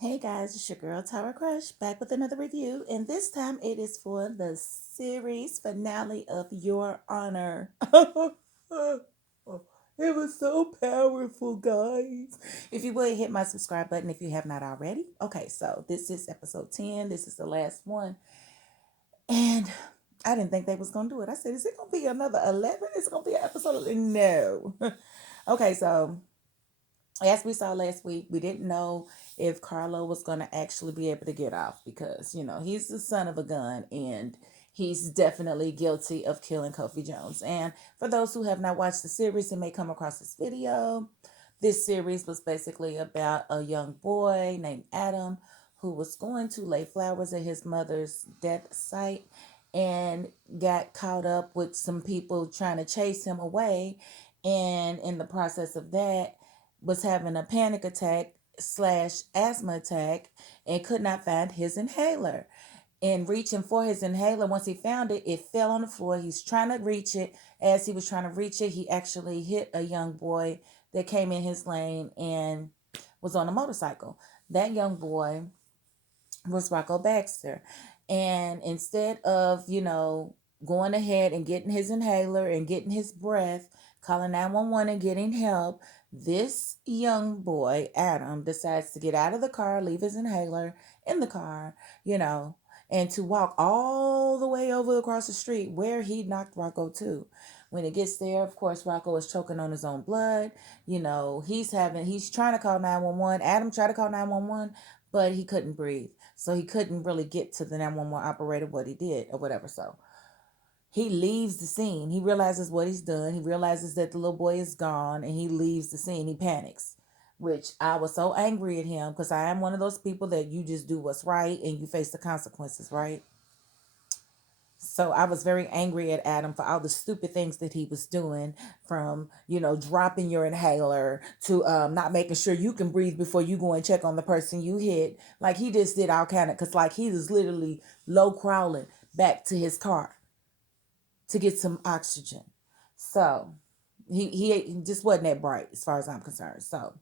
Hey guys, it's your girl Tara Crush back with another review, and this time it is for the series finale of Your Honor. It was so powerful, guys. If you would hit my subscribe button if you have not already. Okay, so this is episode 10. This is the last one. And I didn't think they was gonna do it. I said, is it gonna be another 11? Is it gonna be an episode? No. Okay, so as we saw last week, we didn't know if Carlo was going to actually be able to get off because, he's the son of a gun and he's definitely guilty of killing Kofi Jones. And for those who have not watched the series and may come across this video, this series was basically about a young boy named Adam who was going to lay flowers at his mother's death site and got caught up with some people trying to chase him away. And in the process of that, was having a panic attack slash asthma attack and could not find his inhaler. And reaching for his inhaler, once he found it, it fell on the floor. He's trying to reach it. As he was trying to reach it, he actually hit a young boy that came in his lane and was on a motorcycle. That young boy was Rocco Baxter. And instead of, going ahead and getting his inhaler and getting his breath, calling 911 and getting help, this young boy, Adam, decides to get out of the car, leave his inhaler in the car, and to walk all the way over across the street where he knocked Rocco to. When it gets there, of course, Rocco is choking on his own blood. He's trying to call 911. Adam tried to call 911, but he couldn't breathe. So he couldn't really get to the 911 operator what he did or whatever. So he leaves the scene. He realizes what he's done. He realizes that the little boy is gone and he leaves the scene. He panics, which I was so angry at him because I am one of those people that you just do what's right and you face the consequences, right? So I was very angry at Adam for all the stupid things that he was doing, from dropping your inhaler to not making sure you can breathe before you go and check on the person you hit. Like he just did all kind of, because like he was literally low crawling back to his car to get some oxygen. So he just wasn't that bright as far as I'm concerned. So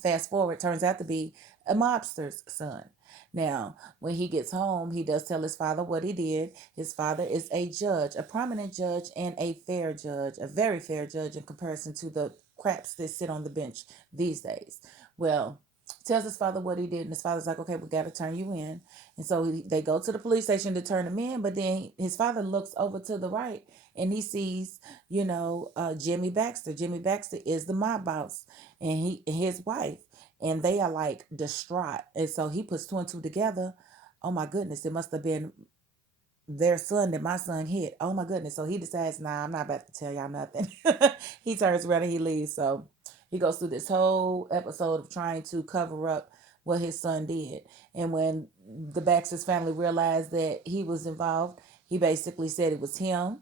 fast forward, turns out to be a mobster's son. Now, when he gets home, he does tell his father what he did. His father is a judge, a prominent judge, and a fair judge, a very fair judge in comparison to the craps that sit on the bench these days. Well, tells his father what he did, and his father's like, okay, we got to turn you in. And so they go to the police station to turn him in, but then his father looks over to the right and he sees, Jimmy Baxter. Jimmy Baxter is the mob boss and his wife, and they are like distraught. And so he puts two and two together. Oh my goodness, it must have been their son that my son hit. Oh my goodness. So he decides, nah, I'm not about to tell y'all nothing. He turns around and he leaves. So he goes through this whole episode of trying to cover up what his son did. And when the Baxter's family realized that he was involved, he basically said it was him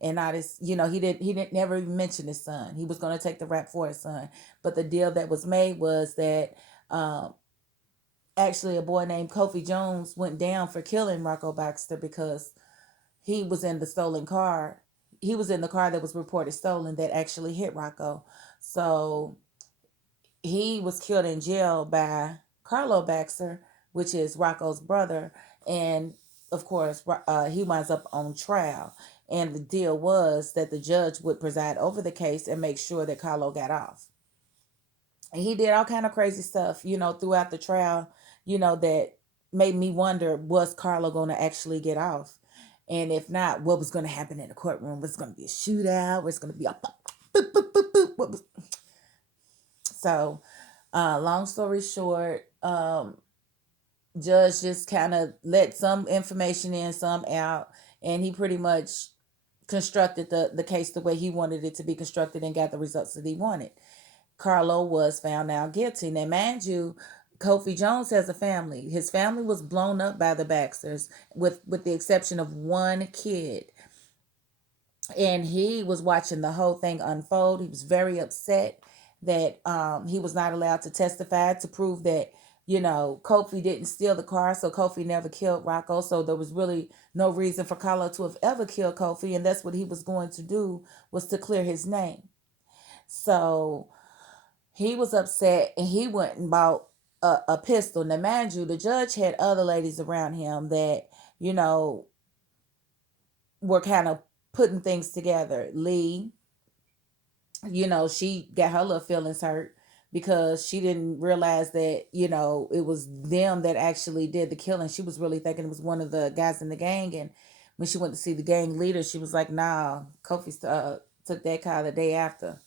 and not his, he didn't never even mention his son. He was going to take the rap for his son. But the deal that was made was that um, actually a boy named Kofi Jones went down for killing Rocco Baxter because he was in the stolen car. He was in the car that was reported stolen that actually hit Rocco. So he was killed in jail by Carlo Baxter, which is Rocco's brother. And of course, he winds up on trial. And the deal was that the judge would preside over the case and make sure that Carlo got off. And he did all kind of crazy stuff, throughout the trial, that made me wonder, was Carlo going to actually get off? And if not, what was going to happen in the courtroom? Was it going to be a shootout? Was it going to be a boop, boop, boop, boop? So, long story short, judge just kind of let some information in, some out, and he pretty much constructed the case the way he wanted it to be constructed and got the results that he wanted. Carlo was found now guilty. Now, mind you, Kofi Jones has a family. His family was blown up by the Baxters, with the exception of one kid. And he was watching the whole thing unfold. He was very upset that he was not allowed to testify to prove that, Kofi didn't steal the car. So Kofi never killed Rocco. So there was really no reason for Carlo to have ever killed Kofi. And that's what he was going to do, was to clear his name. So he was upset and he went and bought a pistol. Now, mind you, the judge had other ladies around him that, you know, were kind of putting things together. Lee, you know, she got her little feelings hurt because she didn't realize that, you know, it was them that actually did the killing. She was really thinking it was one of the guys in the gang. And when she went to see the gang leader, she was like, nah, Kofi took that car the day after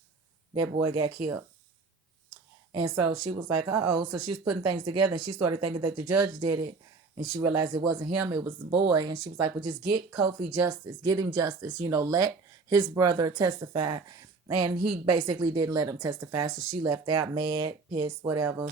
that boy got killed. And so she was like, oh. So she was putting things together and she started thinking that the judge did it. And she realized it wasn't him, it was the boy. And she was like, well, just get Kofi justice, get him justice, you know, let his brother testify. And he basically didn't let him testify. So she left out mad, pissed, whatever.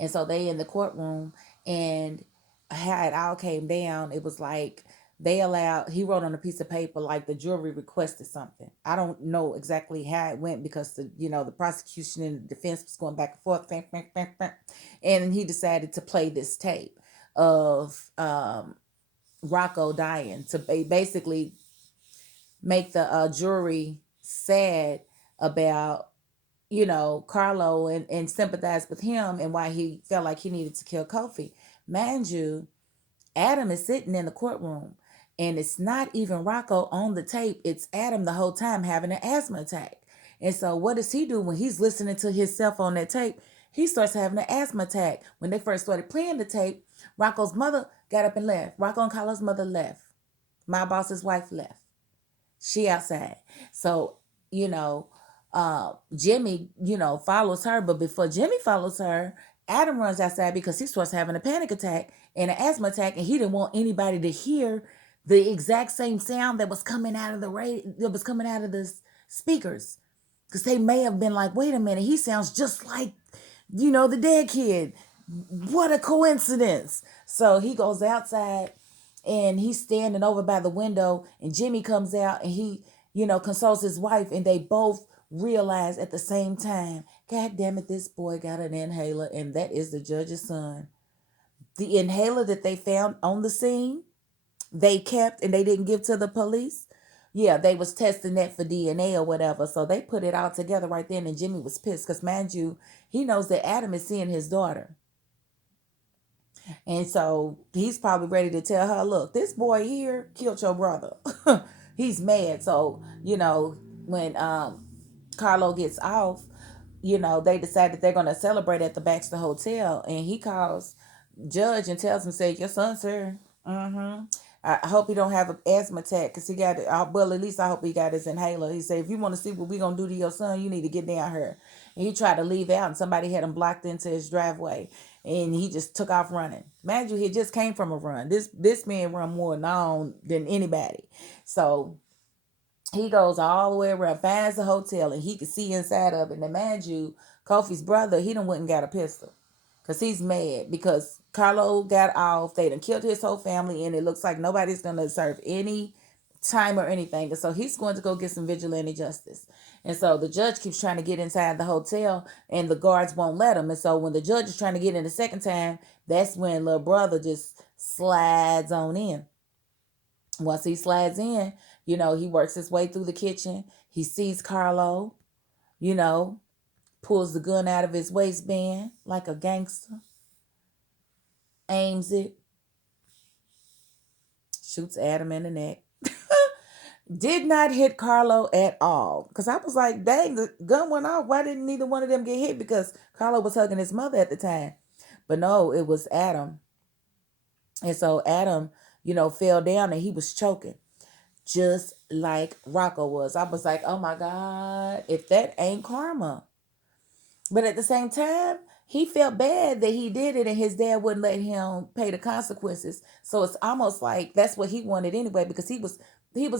And so they in the courtroom, and how it all came down, it was like they allowed, he wrote on a piece of paper like the jury requested something. I don't know exactly how it went because the, you know, the prosecution and the defense was going back and forth, and he decided to play this tape of Rocco dying to basically make the jury sad about, you know, Carlo, and sympathize with him and why he felt like he needed to kill Kofi. Mind you, Adam is sitting in the courtroom and it's not even Rocco on the tape. It's Adam the whole time having an asthma attack. And so what does he do when he's listening to himself on that tape? He starts having an asthma attack. When they first started playing the tape, Rocco's mother got up and left. Rocco and Carlo's mother left. My boss's wife left. She outside. So, you know, Jimmy, you know, follows her. But before Jimmy follows her, Adam runs outside because he starts having a panic attack and an asthma attack, and he didn't want anybody to hear the exact same sound that was coming out of the radio, that was coming out of the speakers, because they may have been like, "Wait a minute, he sounds just like, you know, the dead kid. What a coincidence!" So he goes outside and he's standing over by the window, and Jimmy comes out and he, you know, consults his wife, and they both realize at the same time, God damn it, this boy got an inhaler, and that is the judge's son. The inhaler that they found on the scene, they kept and they didn't give to the police. Yeah, they was testing that for DNA or whatever. So they put it all together right then, and Jimmy was pissed because, mind you, he knows that Adam is seeing his daughter. And so he's probably ready to tell her, look, this boy here killed your brother. He's mad. So, you know, when Carlo gets off, you know, they decide that they're going to celebrate at the Baxter Hotel. And he calls Judge and tells him, say, your son's here. Mm-hmm. I hope he don't have an asthma attack because he got it. Well, at least I hope he got his inhaler. He said, if you want to see what we going to do to your son, you need to get down here. And he tried to leave out, and somebody had him blocked into his driveway. And he just took off running. Mind you, he just came from a run. This man run more known than anybody. So he goes all the way around, finds the hotel, and he could see inside of it. And mind you, Kofi's brother, he done went and got a pistol. Because he's mad because Carlo got off. They done killed his whole family, and it looks like nobody's going to serve any time or anything. And so he's going to go get some vigilante justice. And so the judge keeps trying to get inside the hotel, and the guards won't let him. And so when the judge is trying to get in the second time, that's when little brother just slides on in. Once he slides in, you know, he works his way through the kitchen. He sees Carlo, you know, pulls the gun out of his waistband like a gangster, aims it, shoots Adam in the neck. Did not hit Carlo at all. Because I was like, dang, the gun went off. Why didn't neither one of them get hit? Because Carlo was hugging his mother at the time. But no, it was Adam. And so Adam, you know, fell down and he was choking. Just like Rocco was. I was like, oh my God, if that ain't karma. But at the same time, he felt bad that he did it and his dad wouldn't let him pay the consequences. So it's almost like that's what he wanted anyway, because he was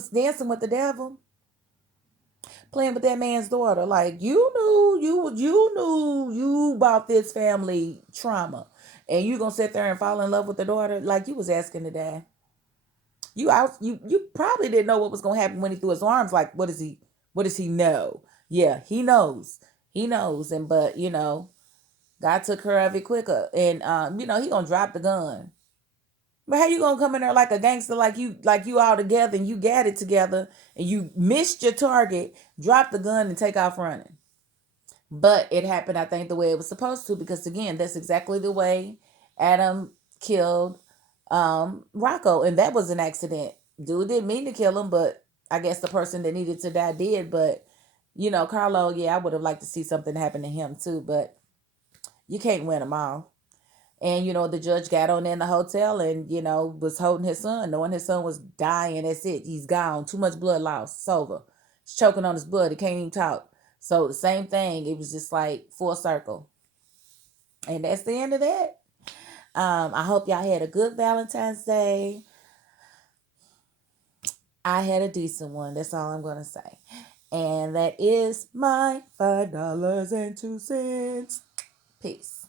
dancing with the devil, playing with that man's daughter. Like, you about this family trauma, and you gonna sit there and fall in love with the daughter like you was asking to die. You probably didn't know what was gonna happen when he threw his arms. Like, what does he know? Yeah, he knows. He knows. And but you know, God took care of it quicker. And you know, he gonna drop the gun. But how you gonna come in there like a gangster, like you all together and you got it together and you missed your target, drop the gun and take off running? But it happened, I think, the way it was supposed to, because again, that's exactly the way Adam killed Rocco, and that was an accident. Dude didn't mean to kill him, but I guess the person that needed to die did. But Carlo, yeah, I would have liked to see something happen to him too, but you can't win them all. And the judge got on in the hotel and was holding his son, knowing his son was dying. That's it. He's gone. Too much blood loss. It's over. He's choking on his blood. He can't even talk. So the same thing. It was just like full circle. And that's the end of that. I hope y'all had a good Valentine's Day. I had a decent one. That's all I'm gonna say. And that is my $5.02. Peace.